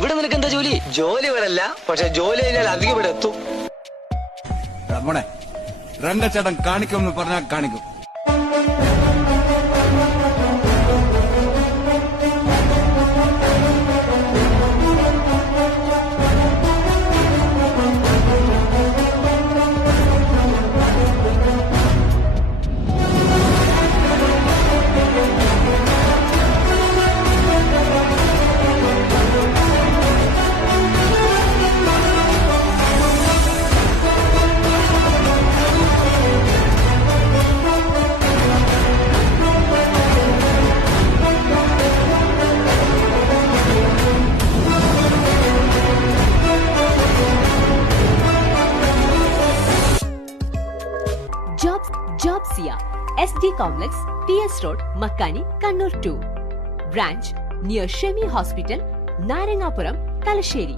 ഇവിടെ നിനക്ക് എന്താ ജോലി? ജോലി വരല്ല, പക്ഷെ ജോലി കഴിഞ്ഞാൽ അധികം ഇവിടെ എത്തും. മോനെ രംഗച്ചേട്ടൻ കാണിക്കുമെന്ന് പറഞ്ഞാൽ കാണിക്കും. Jobsia, SD Complex, TS Road, Makkani, Kannur 2. Branch near Shemi Hospital, Narangapuram, Talasheri.